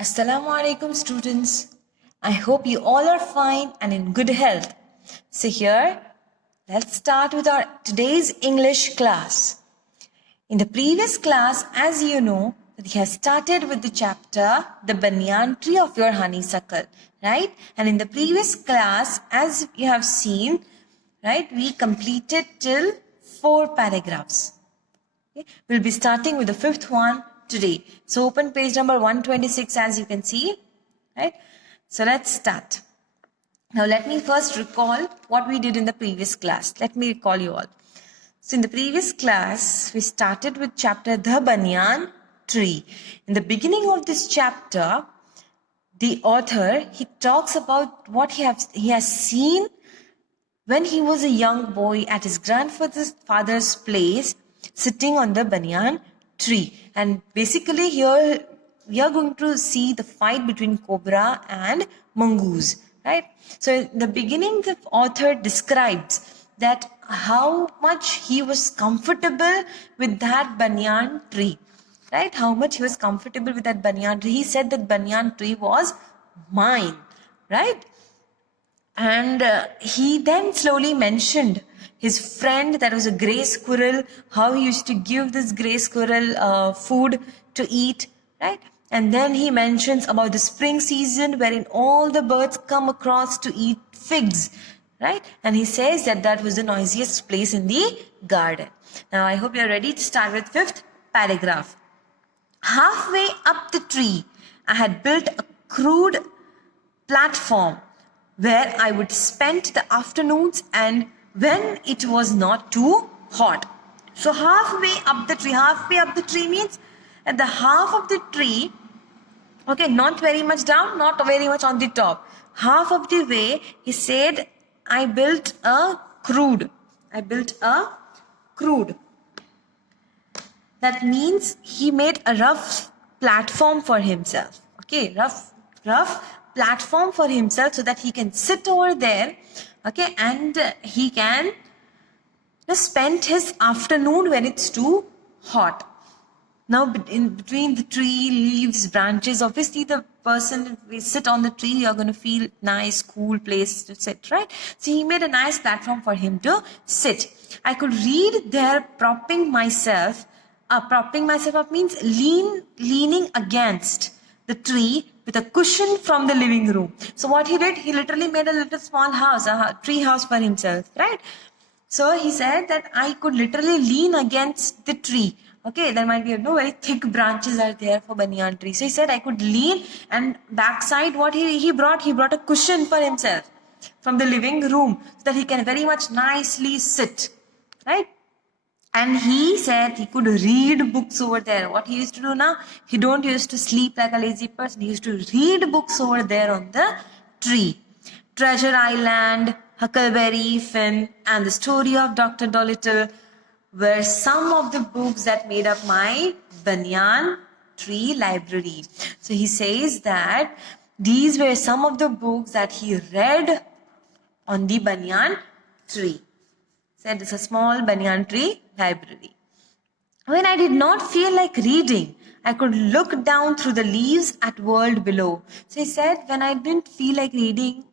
Assalamu alaikum students. I hope you all are fine and in good health. So here, let's start with our today's English class. In the previous class, as you know, we have started with the chapter, The Banyan Tree of Your Honeysuckle, right? And in the previous class, as you have seen, right, we completed till 4 paragraphs. Okay? We'll be starting with the 5th one today. So open page number 126 as you can see, right? So let's start. Now let me first recall what we did in the previous class. Let me recall you all. So in the previous class, we started with chapter The Banyan Tree. In the beginning of this chapter, the author, he talks about what he has seen when he was a young boy at his grandfather's place, sitting on the banyan tree. And basically here we are going to see the fight between cobra and mongoose, right? So in the beginning, the author describes that how much he was comfortable with that banyan tree, right? How much he was comfortable with that banyan tree. He said that banyan tree was mine, right? And he then slowly mentioned his friend that was a gray squirrel, how he used to give this gray squirrel food to eat, right? And then he mentions about the spring season wherein all the birds come across to eat figs, right? And he says that that was the noisiest place in the garden. Now I hope you're ready to start with 5th paragraph. Halfway up the tree, I had built a crude platform where I would spend the afternoons and when it was not too hot. So halfway up the tree means at the half of the tree, okay, not very much down, not very much on the top. Half of the way, he said, I built a crude. That means he made a rough platform for himself. Okay, rough platform for himself so that he can sit over there, okay, and he can spend his afternoon when it's too hot. Now, in between the tree, leaves, branches, obviously the person, if we sit on the tree, you're going to feel nice, cool place to sit, right? So he made a nice platform for him to sit. I could read there propping myself up means leaning against the tree with a cushion from the living room. So what he did, he literally made a little small house, a tree house for himself, right? So he said that I could literally lean against the tree. Okay, there might be very thick branches are there for banyan tree. So he said I could lean, and backside what he brought a cushion for himself from the living room so that he can very much nicely sit, right? And he said he could read books over there. What he used to do now, he don't used to sleep like a lazy person. He used to read books over there on the tree. Treasure Island, Huckleberry Finn, and the Story of Dr. Dolittle were some of the books that made up my banyan tree library. So he says that these were some of the books that he read on the banyan tree. Said it's a small banyan tree library. When I did not feel like reading, I could look down through the leaves at world below. So he said when I didn't feel like reading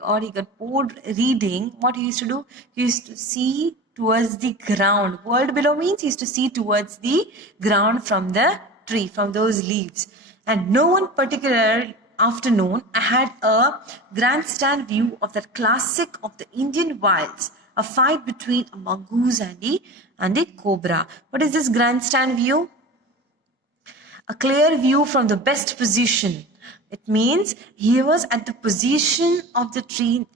or he got bored reading, what he used to do, he used to see towards the ground. World below means he used to see towards the ground from the tree, from those leaves. And no one particular afternoon, I had a grandstand view of that classic of the Indian wilds, a fight between a mongoose and a cobra. What is this grandstand view? A clear view from the best position. It means he was at the position of the tree,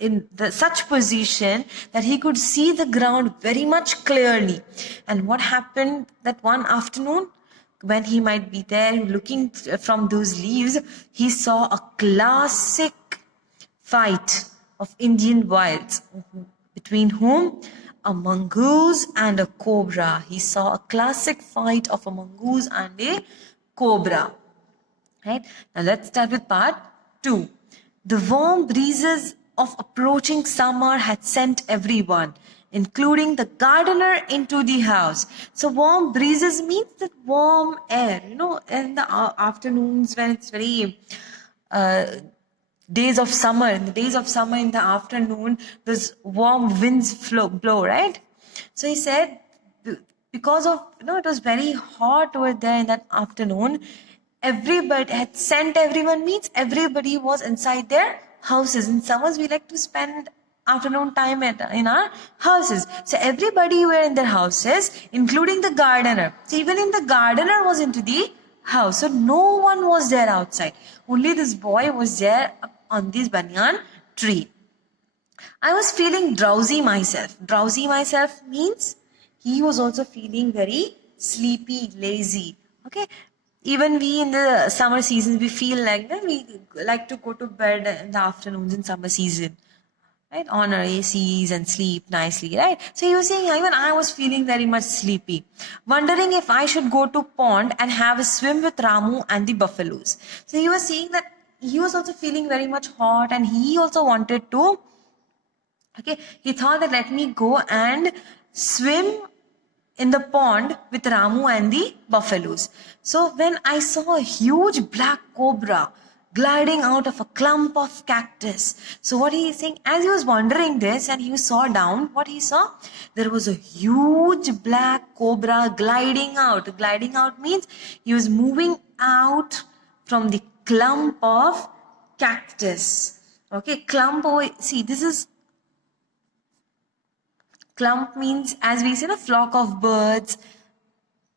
in such position that he could see the ground very much clearly. And what happened that one afternoon? When he might be there looking from those leaves, he saw a classic fight of Indian wilds. Between whom? A mongoose and a cobra. He saw a classic fight of a mongoose and a cobra. Right? Now let's start with part 2. The warm breezes of approaching summer had sent everyone, including the gardener, into the house. So warm breezes means that warm air, in the afternoons when it's very days of summer. In the days of summer in the afternoon, those warm winds blow, right? So he said, because of, it was very hot over there in that afternoon, everybody had sent everyone means everybody was inside their houses. In summers, we like to spend afternoon time in our houses. So everybody were in their houses, including the gardener. So even in the gardener was into the house. So no one was there outside. Only this boy was there on this banyan tree. I was feeling drowsy myself. Drowsy myself means he was also feeling very sleepy, lazy. Okay. Even we in the summer season, we feel like we like to go to bed in the afternoons in summer season, right? On our ACs and sleep nicely, right? So he was saying, even I was feeling very much sleepy, wondering if I should go to pond and have a swim with Ramu and the buffaloes. So he was saying that he was also feeling very much hot and he also wanted to, he thought that let me go and swim in the pond with Ramu and the buffaloes. So when I saw a huge black cobra gliding out of a clump of cactus. So what he is saying, as he was wondering this and he saw down, what he saw? There was a huge black cobra gliding out. Gliding out means he was moving out from the clump of cactus. Okay, clump, see this is, clump means, as we say, a flock of birds,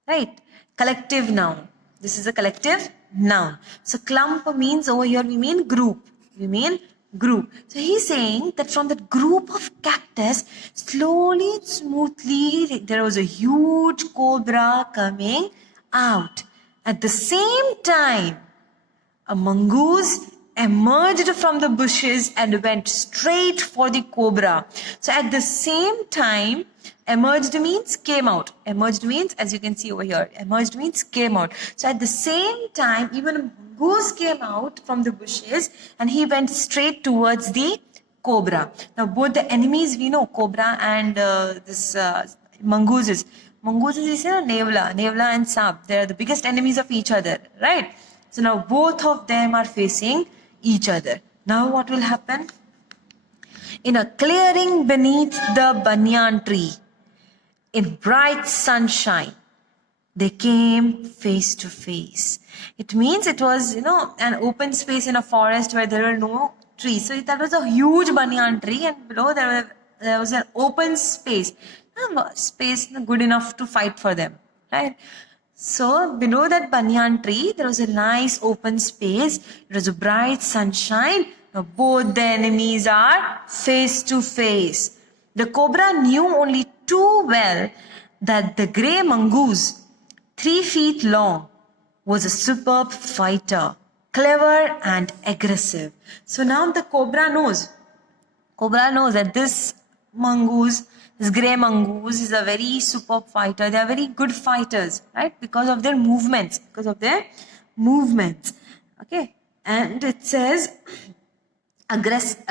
right? Collective noun. This is a collective noun. So clump means, over here we mean group. We mean group. So he's saying that from that group of cactus, slowly, smoothly, there was a huge cobra coming out. At the same time, a mongoose emerged from the bushes and went straight for the cobra. So at the same time, emerged means came out. Emerged means, as you can see over here, emerged means came out. So at the same time, even a mongoose came out from the bushes and he went straight towards the cobra. Now both the enemies we know, cobra and this mongooses. Mongooses is Nevla and Sap. They are the biggest enemies of each other, right? So now both of them are facing each other. Now what will happen? In a clearing beneath the banyan tree, in bright sunshine, they came face to face. It means it was, an open space in a forest where there were no trees. So that was a huge banyan tree and below there was an open space. Space good enough to fight for them, right? So below that banyan tree, there was a nice open space. It was a bright sunshine. Now both the enemies are face to face. The cobra knew only too well that the grey mongoose, 3 feet long, was a superb fighter, clever and aggressive. So now the cobra knows that this mongoose, this grey mongoose, is a very superb fighter. They are very good fighters, right? Because of their movements. Okay. And it says aggressive,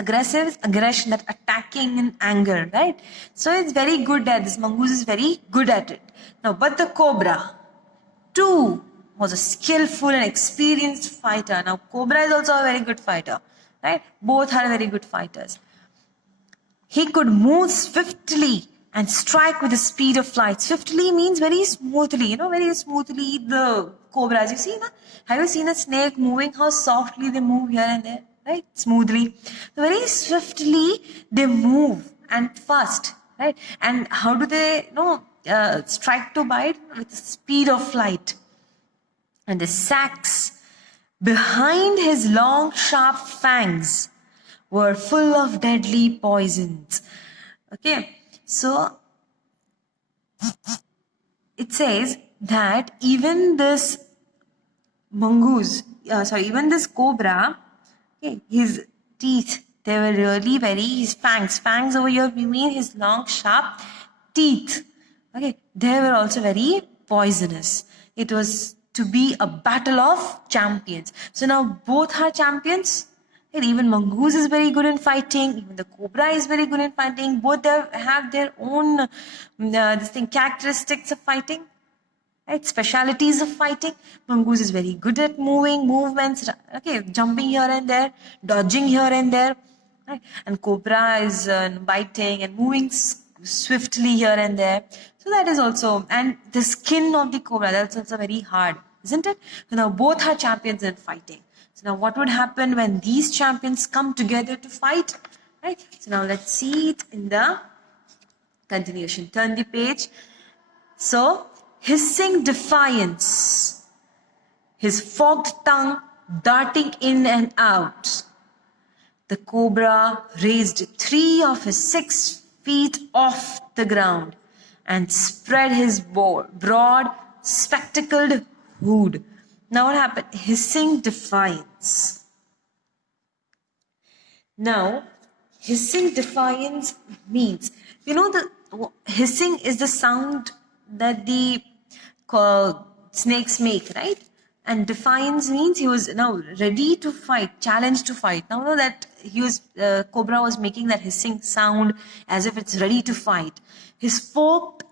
aggression, that attacking in anger, right? So it's very good at this. Mongoose is very good at it. Now, but the cobra too was a skillful and experienced fighter. Now, cobra is also a very good fighter, right? Both are very good fighters. He could move swiftly and strike with the speed of light. Swiftly means very smoothly, very smoothly the cobras. You see, have you seen a snake moving? How softly they move here and there, right? Smoothly. So very swiftly they move and fast, right? And how do they, strike to bite? With the speed of light. And the sacs behind his long, sharp fangs were full of deadly poisons. Okay, so it says that even this even this cobra, okay, his teeth, they were really his fangs over here, we mean his long, sharp teeth. Okay, they were also very poisonous. It was to be a battle of champions. So now both are champions. Right? Even mongoose is very good in fighting. Even the cobra is very good in fighting. Both they have their own characteristics of fighting. Right? Specialities of fighting. Mongoose is very good at movements, okay, jumping here and there, dodging here and there. Right? And cobra is biting and moving swiftly here and there. So that is also, and the skin of the cobra, that's also very hard, isn't it? So now both are champions in fighting. So now what would happen when these champions come together to fight? Right? So now let's see it in the continuation. Turn the page. So, hissing defiance, his forked tongue darting in and out, the cobra raised 3 of his 6 feet off the ground and spread his broad, spectacled hood. Now what happened? Hissing defiance. Now, hissing defiance means, the hissing is the sound that the snakes make, right? And defiance means he was now ready to fight, challenged to fight. Now that cobra was making that hissing sound as if it's ready to fight. His forked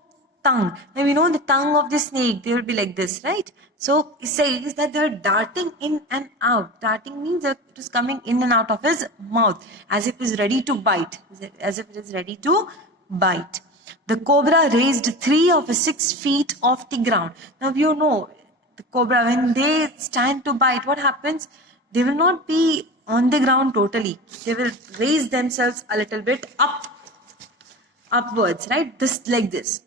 tongue. Now the tongue of the snake, they will be like this, right? So it says that they're darting in and out. Darting means that it is coming in and out of his mouth as if it's ready to bite. As if it is ready to bite. The cobra raised 3 of his 6 feet off the ground. Now the cobra, when they stand to bite, what happens? They will not be on the ground totally. They will raise themselves a little bit upwards, right? Just like this.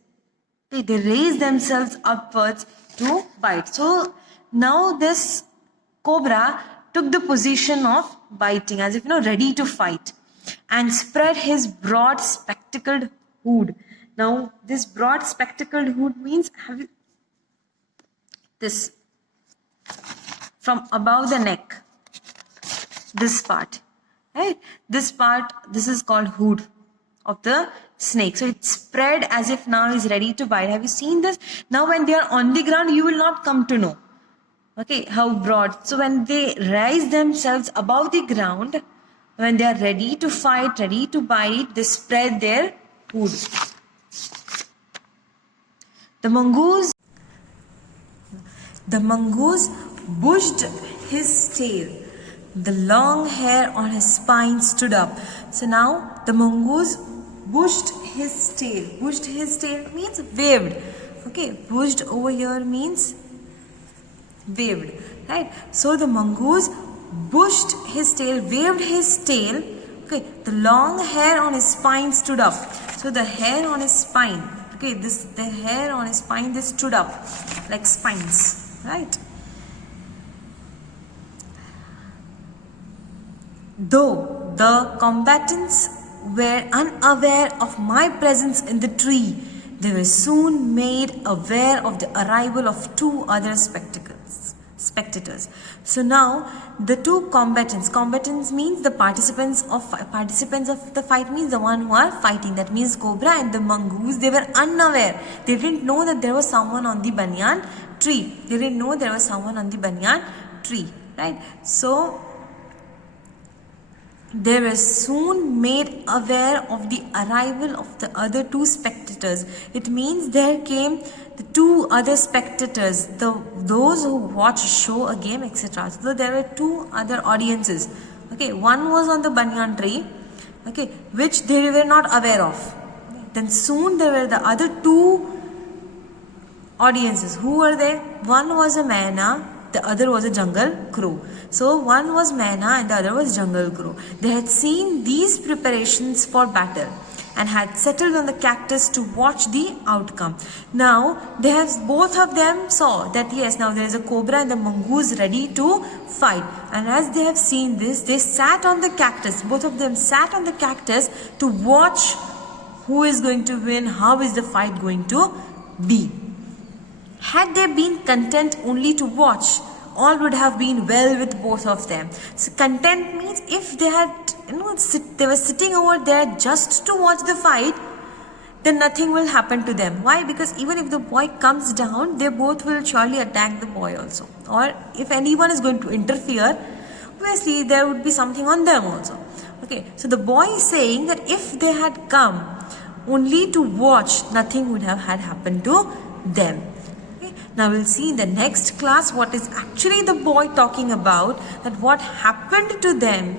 Okay, they raise themselves upwards to bite. So now this cobra took the position of biting, as if ready to fight, and spread his broad spectacled hood. Now this broad spectacled hood means this from above the neck, this part, right? This is called hood of the snake. So it's spread as if now is ready to bite. Have you seen this? Now when they are on the ground, you will not come to know, okay, how broad. So when they rise themselves above the ground, when they are ready to fight, ready to bite, they spread their hood. The mongoose bushed his tail. The long hair on his spine stood up. So now the mongoose bushed his tail. Bushed his tail means waved. Okay, bushed over here means waved. Right? So the mongoose bushed his tail, waved his tail. Okay, the long hair on his spine stood up. So the hair on his spine, okay, the hair on his spine, they stood up like spines, right? Though the combatants were unaware of my presence in the tree, they were soon made aware of the arrival of 2 other spectators. So now the 2 combatants means the participants of the fight, means the one who are fighting, that means cobra and the mongoose. They were unaware. They didn't know that there was someone on the banyan tree. Right? So they were soon made aware of the arrival of the other 2 spectators. It means there came the 2 other spectators, those who watch a show, a game, etc. So there were 2 other audiences. Okay, one was on the banyan tree, okay, which they were not aware of. Then soon there were the other 2 audiences. Who were they? One was a myna, the other was a jungle crow. So one was myna and the other was jungle crow. They had seen these preparations for battle and had settled on the cactus to watch the outcome. Now both of them saw that yes, now there is a cobra and the mongoose ready to fight. And as they have seen this, they sat on the cactus. Both of them sat on the cactus to watch who is going to win, how is the fight going to be. Had they been content only to watch, all would have been well with both of them. So content means if they had, they were sitting over there just to watch the fight, then nothing will happen to them. Why? Because even if the boy comes down, they both will surely attack the boy also. Or if anyone is going to interfere, obviously there would be something on them also. Okay, so the boy is saying that if they had come only to watch, nothing would have had happened to them. Okay, now we'll see in the next class what is actually the boy talking about, that what happened to them,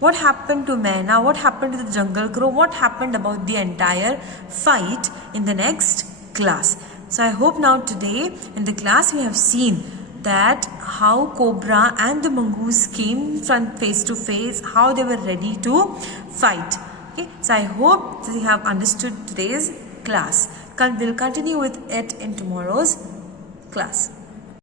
what happened to Maina, what happened to the jungle crow, what happened about the entire fight in the next class. So I hope now today in the class we have seen that how cobra and the mongoose came front face to face, how they were ready to fight. Okay, so I hope you have understood today's class. We'll continue with it in tomorrow's class.